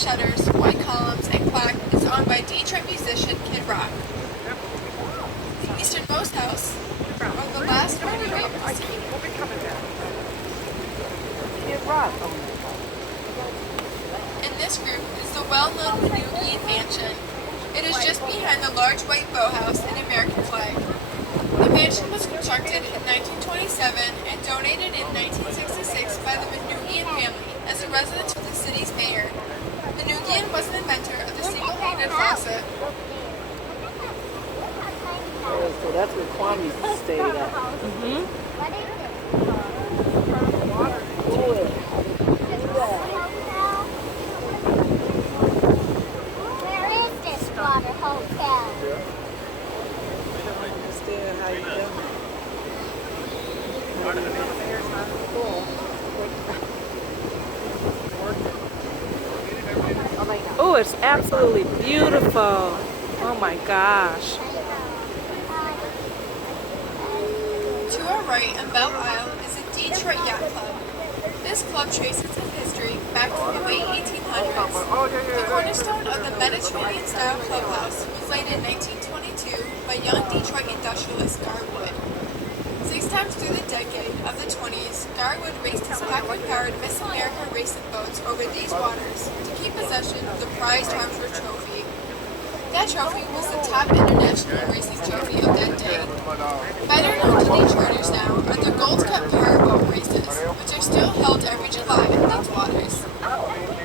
shutters, white columns, and plaque is owned by Detroit musician Kid Rock. The easternmost house, or the last one to be able to see. Kid Rock. In this group is the well-known Manoogian Mansion. It is just behind the large white boathouse and American flag. The mansion was constructed in 1927 and donated in 1966 by the Manoogian family as a residence for the city's mayor. Manoogian was an inventor of the single-handed faucet. So that's where Kwame used to stay at. Where is this water hotel? How you doing? Oh, it's absolutely beautiful. Oh my gosh. To our right on Belle Isle is the Detroit Yacht Club. This club traces its history back to the late 1800s. The cornerstone of the Mediterranean-style clubhouse was laid in 1922 by young Detroit industrialist Garwood. 6 times through the decade of the 20s, Garwood raced his pack-powered Miss America racing boats over these waters to keep possession of the prized Harmsworth Trophy. That trophy was the top international racing trophy of that day. Better known to Detroiters now are the Gold Cup powerboat races, which are still held every July in these waters.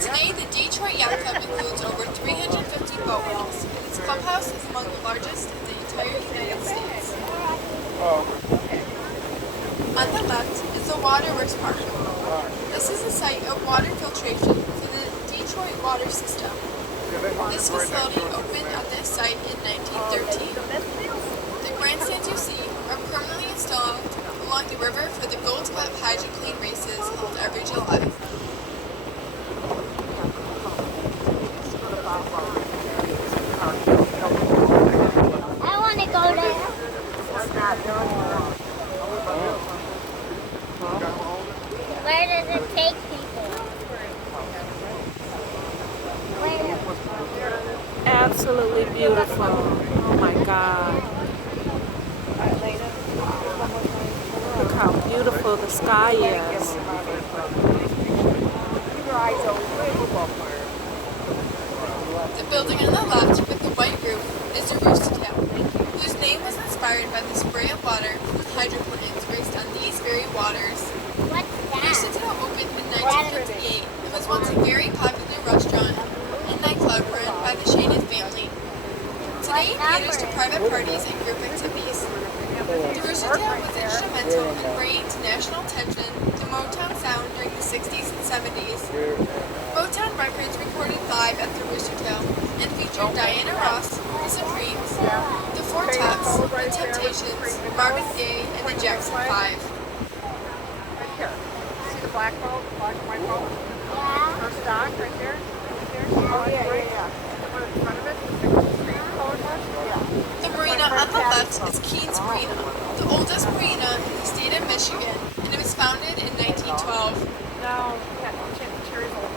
Today, the Detroit Yacht Club includes over 350 boat wheels, and its clubhouse is among the largest in the entire United States. On the left is the Waterworks Park. This is the site of water filtration for the Detroit water system. This facility opened on this site in 1913. The grandstands you see are permanently installed along the river for the Gold Cup Hydro-Clean races held every July. I want to go there. Where does it take people? Where? Absolutely beautiful. Oh my God. Look how beautiful the sky is. The building on the left with the white roof is the Rooster Tail, whose name was inspired by the spray of water from hydroplanes raced on these very waters. What's Rooster that? Tail opened in 1958 and was once a very popular restaurant and nightclub run by the Shannon family. Today it caters to private parties and group activities. The Rooster Tail was instrumental in bringing to national attention the Motown sound during the 60s and 70s. Motown Records recorded live at the Rooster Tail and featured Diana Ross, the Supremes, the Four Tops, the Temptations, Marvin Gaye, and the Jackson 5. Right here. See the black boat, black and white boat? Yeah. First dock right there? Right there? Oh, yeah. The one in front of it, the green colored one? Yeah. The marina on the left is Keens Marina, the oldest marina in the state of Michigan, and it was founded in 1912. No, yeah, Cherry's old